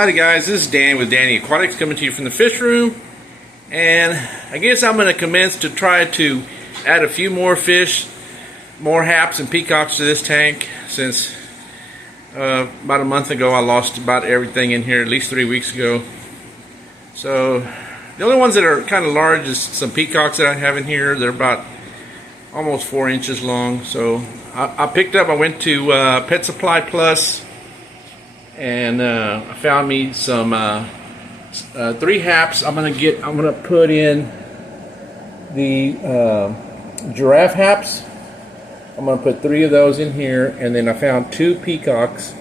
Howdy guys, this is Dan with Danny Aquatics coming to you from the fish room, and I guess I'm going to commence to try to add a few more fish, more haps and peacocks to this tank, since about a month ago I lost about everything in here, at least 3 weeks ago. So the only ones that are kind of large is some peacocks that I have in here. They're about almost 4 inches long. So I went to Pet Supply Plus, and I found me some 3 haps. I'm gonna put in the giraffe haps. I'm gonna put 3 of those in here, and then I found 2 peacocks.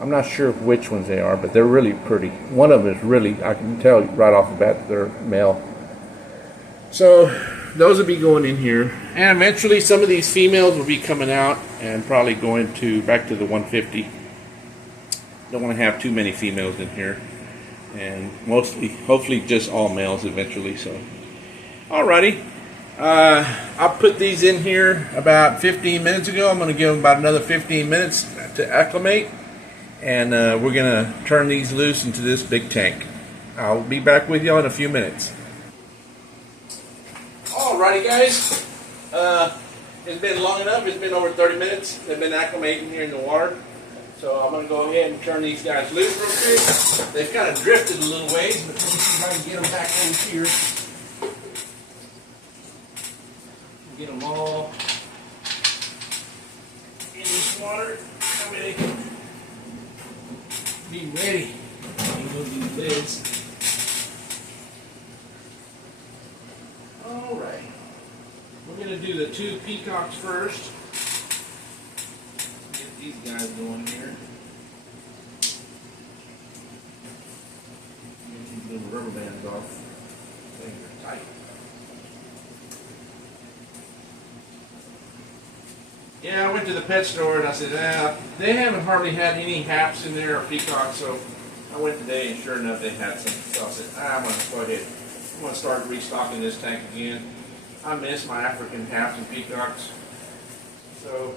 I'm not sure which ones they are, but they're really pretty. One of them is really, I can tell right off the bat they're male. So those will be going in here, and eventually some of these females will be coming out and probably going back to the 150. Don't want to have too many females in here, and hopefully just all males eventually. So alrighty, I'll put these in here about 15 minutes ago. I'm going to give them about another 15 minutes to acclimate, and we're going to turn these loose into this big tank. I'll be back with y'all in a few minutes. Alrighty guys, it's been long enough. It's been over 30 minutes. They've been acclimating here in the water. So I'm going to go ahead and turn these guys loose real quick. They've kind of drifted a little ways, but let me see if I can get them back over here. Get them all in this water. That way they can be ready. Remove these lids. Alright. We're going to do the 2 peacocks first. Get these guys going here. Get these little rubber bands off. Things are tight. Yeah, I went to the pet store and I said, they haven't hardly had any haps in there or peacocks, so I went today and sure enough they had some. So I said, I'm going to go ahead. I'm going to start restocking this tank again. I miss my African haps and peacocks. So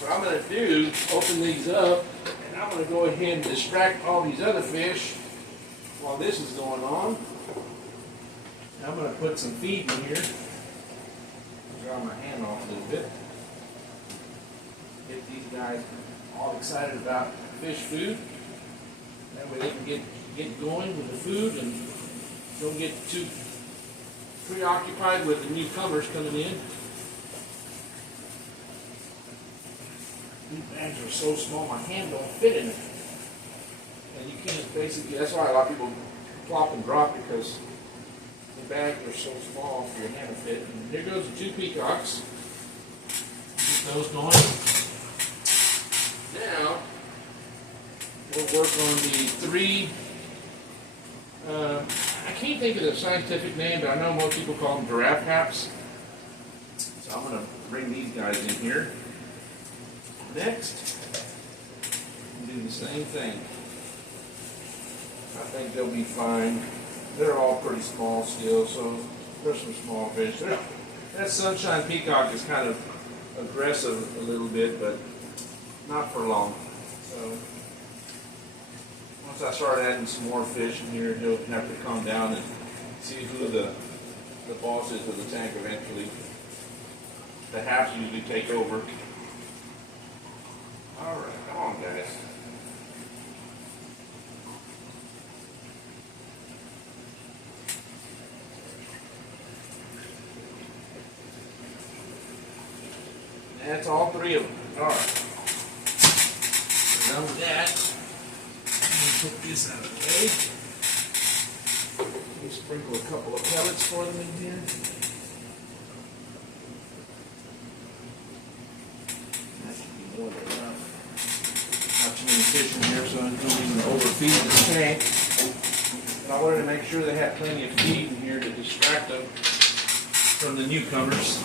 what I'm going to do is open these up, and I'm going to go ahead and distract all these other fish while this is going on. And I'm going to put some feed in here. Dry my hand off a little bit. Get these guys all excited about fish food. That way they can get going with the food and don't get too preoccupied with the newcomers coming in. These bags are so small, my hand don't fit in it. And you can't basically, that's why a lot of people plop and drop, because the bags are so small for your hand to fit. And here goes the 2 peacocks. Get those going. Now, we'll work on the 3, I can't think of the scientific name, but I know most people call them giraffe haps. So I'm going to bring these guys in here. Next, do the same thing. I think they'll be fine. They're all pretty small still, so there's some small fish. That sunshine peacock is kind of aggressive a little bit, but not for long. So once I start adding some more fish in here, he'll have to calm down and see who the boss is of the tank eventually. The haps usually take over. Alright, come on guys. That's all 3 of them. Alright. We're done with that. Put this out of the way. Let me sprinkle a couple of pellets for them in here. That should be more than enough. Not too many fish in here, so I don't even overfeed this tank. And I wanted to make sure they had plenty of feed in here to distract them from the newcomers.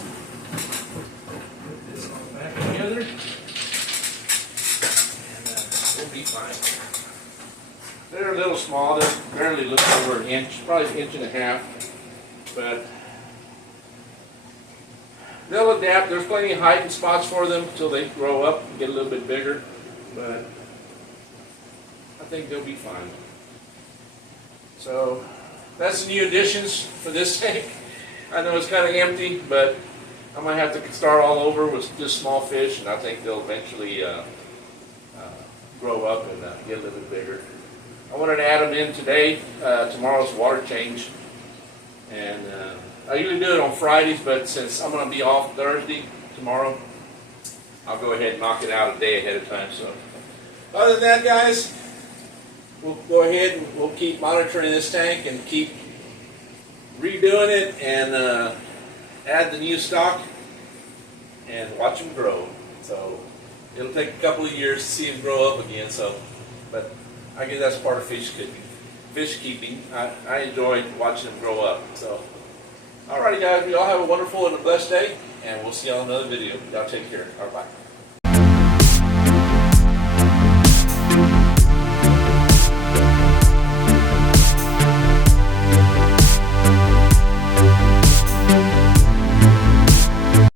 Put this all back together, and we'll be fine. They're a little small. They're barely looking over an inch, probably an inch and a half, but they'll adapt. There's plenty of hiding spots for them until they grow up and get a little bit bigger. But I think they'll be fine. So that's the new additions for this tank. I know it's kind of empty, but I might have to start all over with just small fish, and I think they'll eventually grow up and get a little bit bigger. I wanted to add them in today. Tomorrow's water change, and I usually do it on Fridays, but since I'm going to be off Thursday tomorrow, I'll go ahead and knock it out a day ahead of time. So other than that, guys, we'll go ahead and we'll keep monitoring this tank and keep redoing it and add the new stock and watch them grow. So it'll take a couple of years to see them grow up again. So, but I guess that's part of fish keeping. I enjoy watching them grow up. So, alrighty, guys, you all have a wonderful and a blessed day, and we'll see you on another video. Y'all take care. All right, bye.